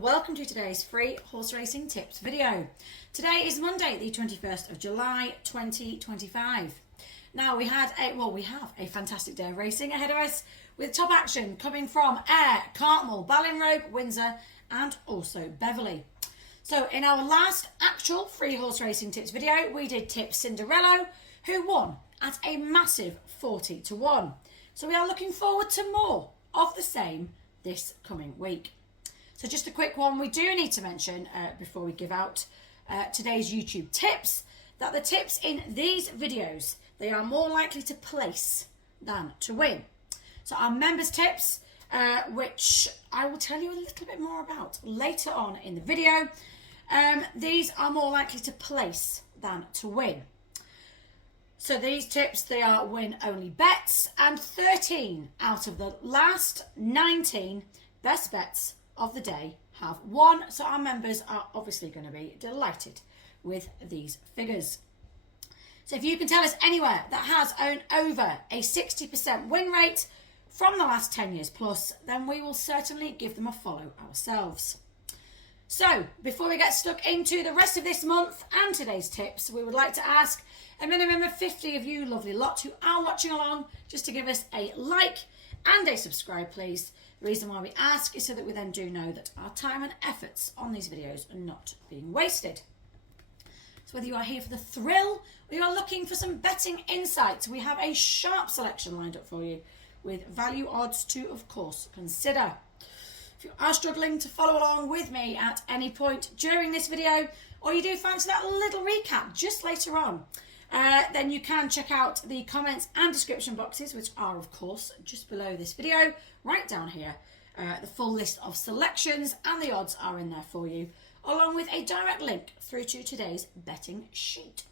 welcome to today's free horse racing tips video. Today is Monday the 21st of July 2025. Now we have a fantastic day of racing ahead of us with top action coming from Ayr, Cartmel, Ballinrobe, Windsor and also Beverley. So in our last actual free horse racing tips video we did tip Cinderello, who won at a massive 40-1. So we are looking forward to more of the same this coming week. So just a quick one, we do need to mention before we give out today's YouTube tips, that the tips in these videos, they are more likely to place than to win. So our members tips, which I will tell you a little bit more about later on in the video, these are more likely to place than to win. So these tips, they are win-only bets, and 13 out of the last 19 best bets of the day have won. So our members are obviously going to be delighted with these figures. So if you can tell us anywhere that has owned over a 60% win rate from the last 10 years plus, then we will certainly give them a follow ourselves. So before we get stuck into the rest of this month and today's tips, we would like to ask a minimum of 50 of you lovely lot who are watching along just to give us a like and a subscribe, please. The reason why we ask is so that we then do know that our time and efforts on these videos are not being wasted. So whether you are here for the thrill or you are looking for some betting insights, we have a sharp selection lined up for you with value odds to, of course, consider. If you are struggling to follow along with me at any point during this video, or you do fancy that little recap just later on, then you can check out the comments and description boxes, which are of course just below this video, right down here. The full list of selections and the odds are in there for you, along with a direct link through to today's betting sheet.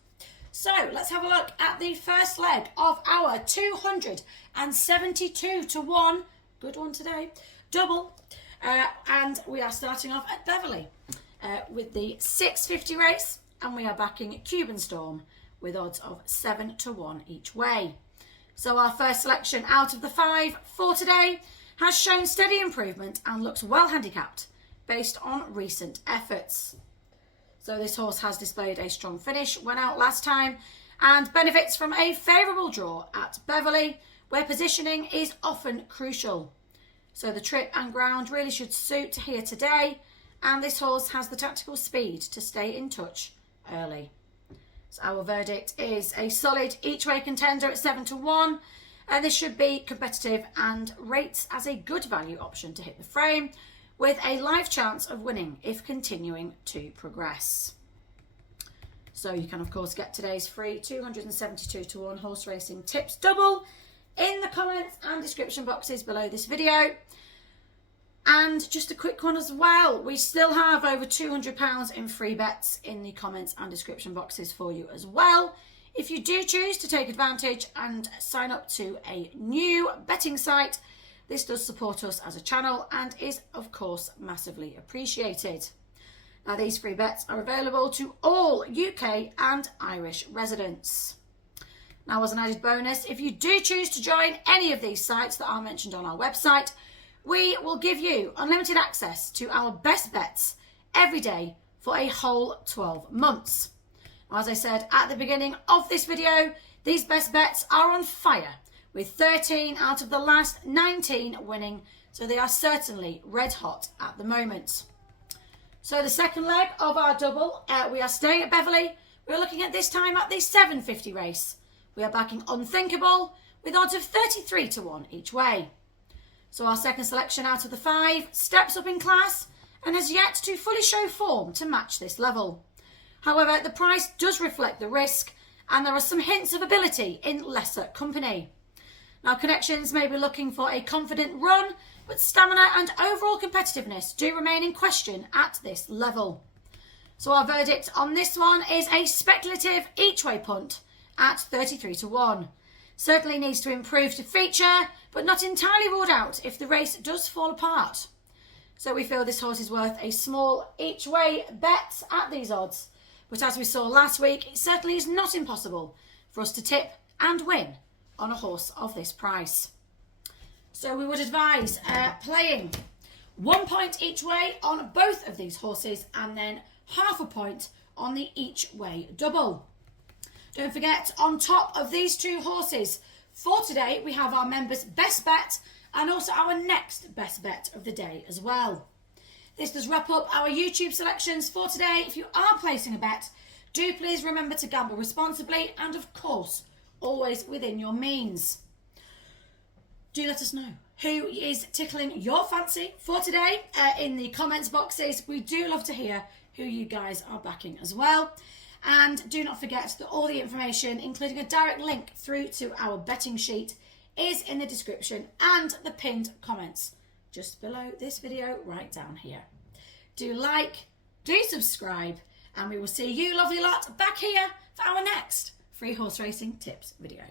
So let's have a look at the first leg of our 272-1, good one today, double, and we are starting off at Beverley with the 650 race, and we are backing Cuban Storm with odds of 7-1 each way. So our first selection out of the 5 for today has shown steady improvement and looks well handicapped based on recent efforts. So this horse has displayed a strong finish when out last time and benefits from a favourable draw at Beverley, where positioning is often crucial. So the trip and ground really should suit here today, and this horse has the tactical speed to stay in touch early. So our verdict is a solid each way contender at 7-1, and this should be competitive and rates as a good value option to hit the frame, with a live chance of winning if continuing to progress. So you can of course get today's free 272-1 horse racing tips double in the comments and description boxes below this video. And just a quick one as well, we still have over £200 in free bets in the comments and description boxes for you as well. If you do choose to take advantage and sign up to a new betting site, this does support us as a channel and is of course massively appreciated. Now these free bets are available to all UK and Irish residents. Now as an added bonus, if you do choose to join any of these sites that are mentioned on our website, we will give you unlimited access to our best bets every day for a whole 12 months. As I said at the beginning of this video, these best bets are on fire, with 13 out of the last 19 winning, so they are certainly red hot at the moment. So the second leg of our double, we are staying at Beverley. We're looking at this time at the 750 race. We are backing Unthinkable with odds of 33-1 each way. So our second selection out of the 5 steps up in class and has yet to fully show form to match this level. However, the price does reflect the risk and there are some hints of ability in lesser company. Now Connections may be looking for a confident run, but stamina and overall competitiveness do remain in question at this level. So our verdict on this one is a speculative each way punt at 33-1. Certainly needs to improve to feature, but not entirely ruled out if the race does fall apart. So we feel this horse is worth a small each way bet at these odds. But as we saw last week, it certainly is not impossible for us to tip and win on a horse of this price. So we would advise playing 1 point each way on both of these horses, and then half a point on the each way double. Don't forget, on top of these two horses, for today we have our members' best bet and also our next best bet of the day as well. This does wrap up our YouTube selections for today. If you are placing a bet, do please remember to gamble responsibly and, of course, always within your means. Do let us know who is tickling your fancy for today in the comments boxes. We do love to hear who you guys are backing as well. And do not forget that all the information, including a direct link through to our betting sheet, is in the description and the pinned comments just below this video right down here. Do like, do subscribe, and we will see you lovely lot back here for our next free horse racing tips video.